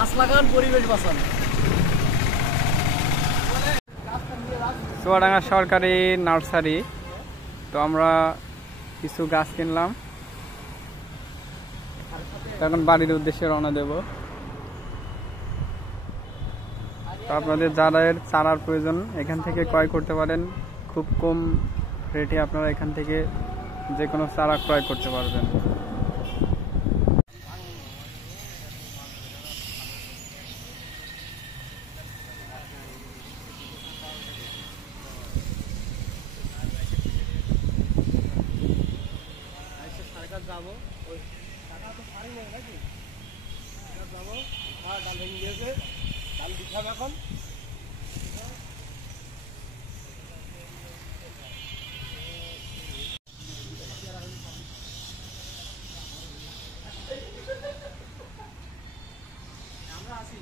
গাছ লাগান, পরিবেশ বাঁচান। চুয়াডাঙ্গা সরকারি নার্সারি। তো আমরা কিছু গাছ কিনলাম, এখন বাড়ির উদ্দেশ্যে রওনা দেব। তো আপনাদের যারা চারার প্রয়োজন এখান থেকে ক্রয় করতে পারেন, খুব কম রেটে আপনারা এখান থেকে যে কোনো চারা ক্রয় করতে পারবেন। যাবো ওই টাকা তো পারি না নাকি, যাবো ডাল ভেঙে গিয়েছে, ডাল দিখাবে এখন। আমরা আছি।